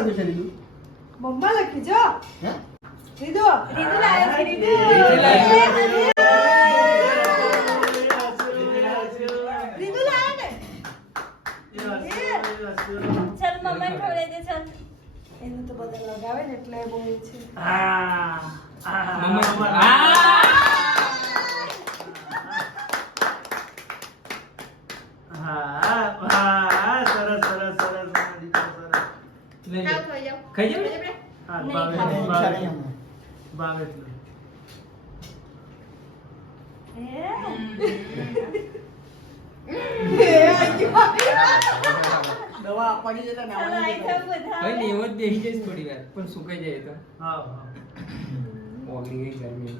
લખ્યું છે લીધું મમ્મા લખી જો હે રીદુ લાયો છે રીદુ રીદુ લાયો ને ચાલ મમ્મા ખવડાવી દે ચાલ એનું તો બધા લગાવે ને એટલે બહુ છે ખાઈ જાવ દવા આપવાની છે તો ચાલો નાવાની આઈ છે. જાવ બધા કઈ નહીં એવો જ બેસી જઈશ થોડી વાર પણ સુકાઈ જાય તો હા ઓગળી ગઈ ગરમી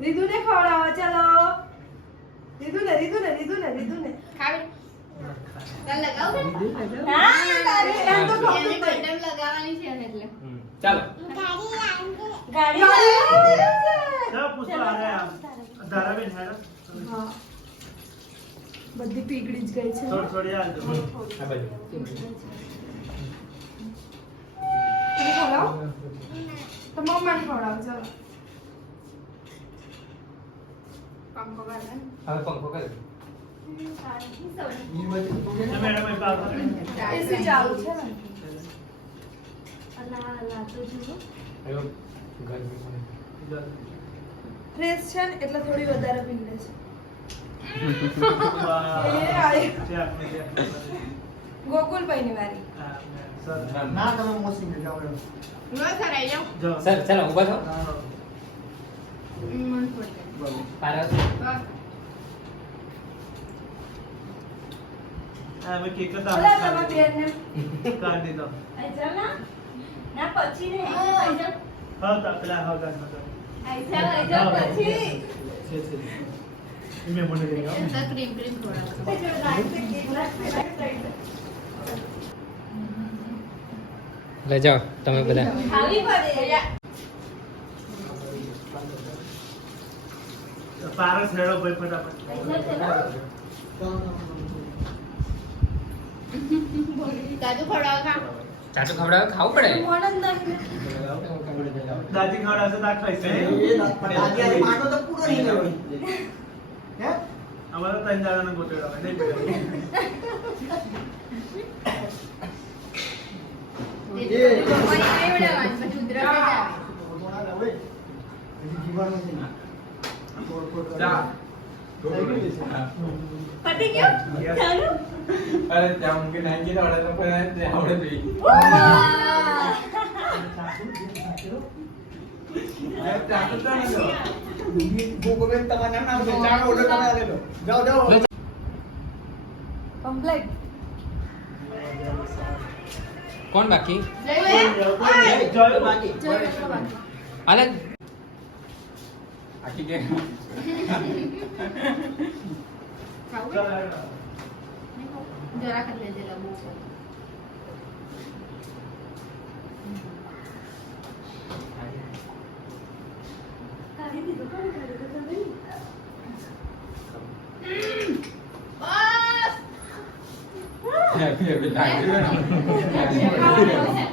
રીદુ ને ખવડાવો ચાલો રીદુ ને ખાવી ચાલ લગાવ હા તારે એમ તો એને ખવડાવી દે. બટન લગાવવાની છે એટલે ચાલો ગાડી ચાલ પૂછો આરે ધારાબેન હેડો હા બધી પીગળી જ ગઈ છે થોડી આવજો આ બાજુ તમે ખવડાવો તો મમ્માને ખવડાવો ચાલો પંખો વાળા હવે પંખો કરે મેડમ એ પાસ એસી ચાલુ છે ને અલા તો જુઓ હવે ગરમી પડે ફ્રેશ છે ને એટલે થોડી વધારે પીગળે છે ગોકુલભાઈ ની વારી ના તમે મોસી ને જાઓ એમ. નો સર આઈ જાવ સર ચાલો ઊભા થો મન ફોટે બરાબર. પારસ અમે કેક અલા તમારા બેનને કાઢી દો આઈ જાવ ના પછી રે આઈ જાવ હા તો પેલા હા ગાડ મત આઈ જાવ પછી છે મે મને લઈ આવો તો ક્રીમ થોડા લે જાઓ તમે બધા ખાવી પડે પારસ હેડો ભાઈ ફટાફટ કાજુ ખવડાવો ખા ચાટુ ખવડાવે ખાવું પડે મોડન નાખી દાદી ખાવડાવશે તો આ ખાઈશે એ દાંત પણ દાદી આજે માટો તો પૂરો નહીં કર્યો હે અમારો ત્રણ દાડાનો ગોટેડો હોય નહીં પીડે એ પપ્પાની આવી ઉડાવવાની પછી ઉધરસ જ આવે થોડા રહે હજી જીવાનું છે થોડ થોડ જા. પટી ગયો ચાલુ અરે ત્યાં મૂકી નાખી દે આવડે તો પણ આવડે જોઈ ચાટુ તો ન દો ભૂગોબેન તમારા નામ છે ચાલો ઓર્ડર તમે આલે લો જાઓ જાઓ કમ્પ્લીટ કોણ બાકી જોયું બાકી આલે આખી કે ખાવું ચાલ હેડો જરા કર લેજે લબુ કાઢી દીધું કોણ કાઢી દીધું બસ હેપી હેપી ખાવાનું છે